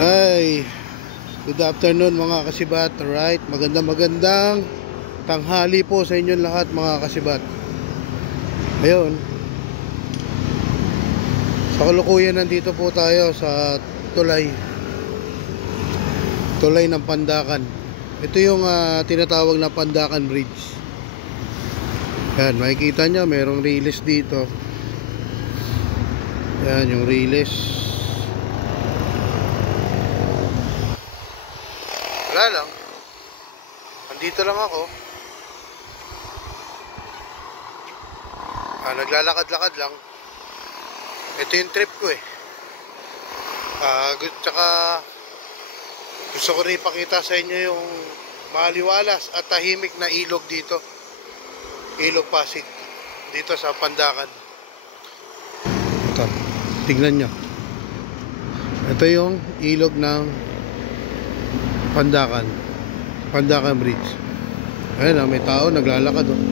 Ay, good afternoon mga kasibat. Alright, magandang tanghali po sa inyong lahat mga kasibat. Ayun, sa kalukuyan nandito po tayo sa tulay ng Pandakan. Ito yung tinatawag na Pandakan Bridge. Yan, makikita nyo merong riles dito. Yan yung riles. Wala lang, andito lang ako. Naglalakad-lakad lang. Ito yung trip ko eh. Tsaka gusto ko rin ipakita sa inyo yung maliwalas at tahimik na ilog dito. Ilog Pasig dito sa Pandakan. Ito, tignan nyo. Ito yung ilog ng Pandakan Bridge. Ayun, may tao naglalakad oh.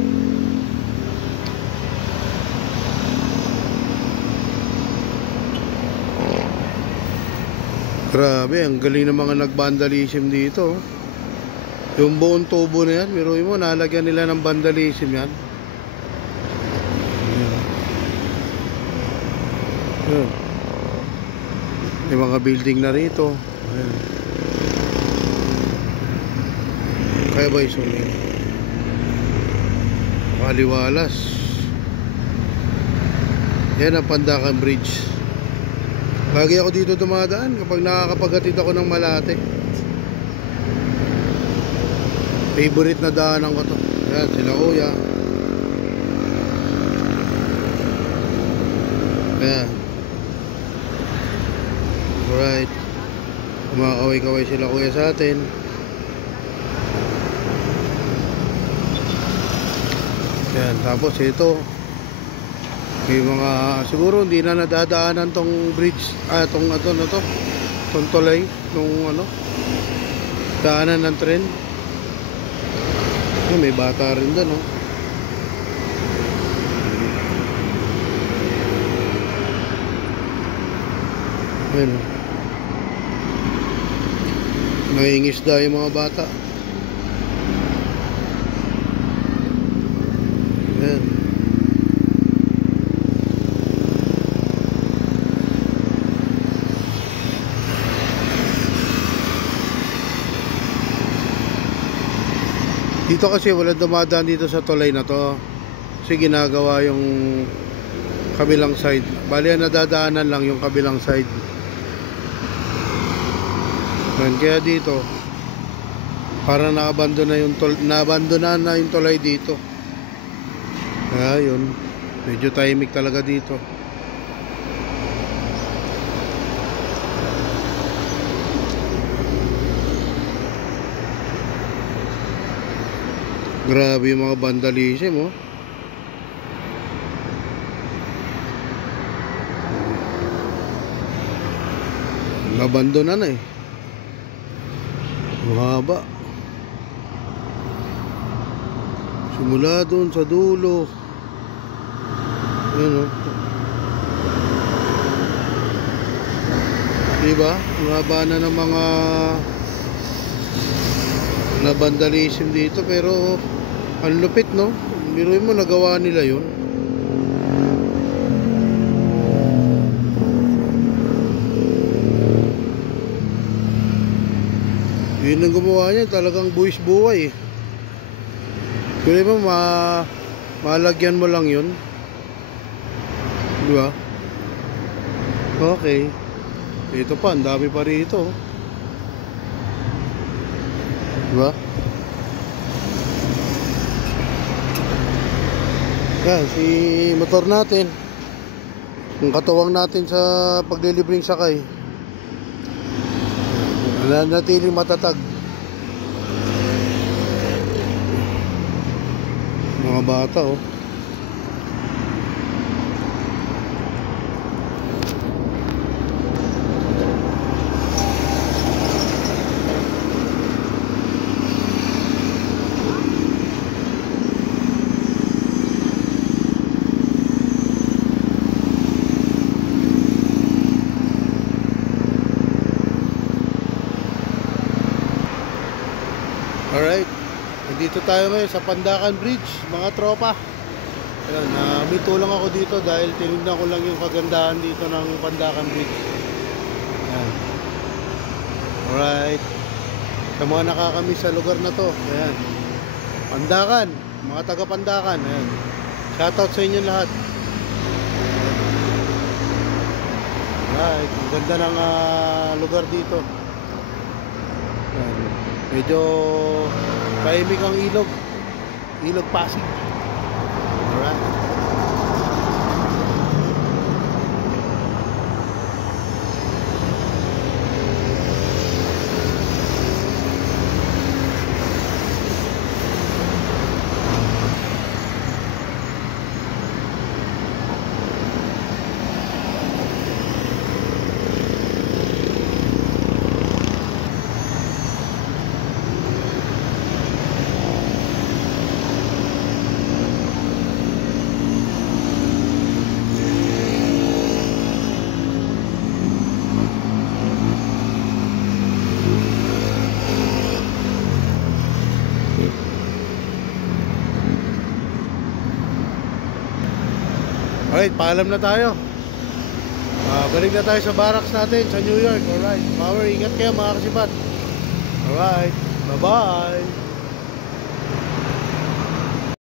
Grabe, ang galing ng mga nag-vandalism dito oh. Yung buong tubo na yan, biruin mo, nalagyan nila ng vandalism yan. Ayun. May mga building na rito. Ayun. Kaya ba isungin? Maliwalas. Yan ang Pandakan Bridge. Lagi ako dito dumadaan kapag nakakapaghatid ako ng Malate. Favorite na daanan ko to. Yan, sila kuya. Yan. Alright. Kumakaway-kaway sila kuya sa atin. Yan, tapos ito may mga siguro hindi na nadadaanan tong bridge, tong tulay, tong daanan ng tren. May bata rin doon oh. Ayun oh. Nangingisda yung mga bata. Ayan. Dito kasi wala dumadaan dito sa tulay na to. Kasi ginagawa yung kabilang side. Bali nadadaanan lang yung kabilang side. Ayan, kaya dito parang naabandona na yung tulay dito. Kaya yun, medyo tahimik talaga dito. Grabe yung mga vandalism oh. Nabandona na eh. Mahaba. Simula doon sa dulo. Ayan oh. Diba? Mahaba na ng mga nabandalism dito, pero ang lupit no. Biruin mo, nagawa nila yun. Yun ang gumawa niya, talagang buwis buhay eh. Biruin mo, malagyan mo lang yun. Diba? Okay. Ito pa, ang dami pa rito. Diba? Yan, si motor natin, yung katuwang natin sa paglilibring sakay, nanatiling matatag. Mga bata oh. Nandito tayo ngayon sa Pandakan Bridge, mga tropa. Ayan, may tulong ako dito dahil tinignan ko lang yung kagandahan dito ng Pandakan Bridge. Ayan. Alright. Sa mga nakakamiss sa lugar na to, ayan. Pandakan, mga taga Pandakan, ayan. Shoutout sa inyo lahat. Alright, ang ganda ng lugar dito. Ayan. Medyo tahimik ang ilog. Ilog Pasig. Alright. Alright, paalam na tayo. Balik na tayo sa barracks natin sa New York. Alright, power, ingat kayo mga kasipat. Alright, bye-bye.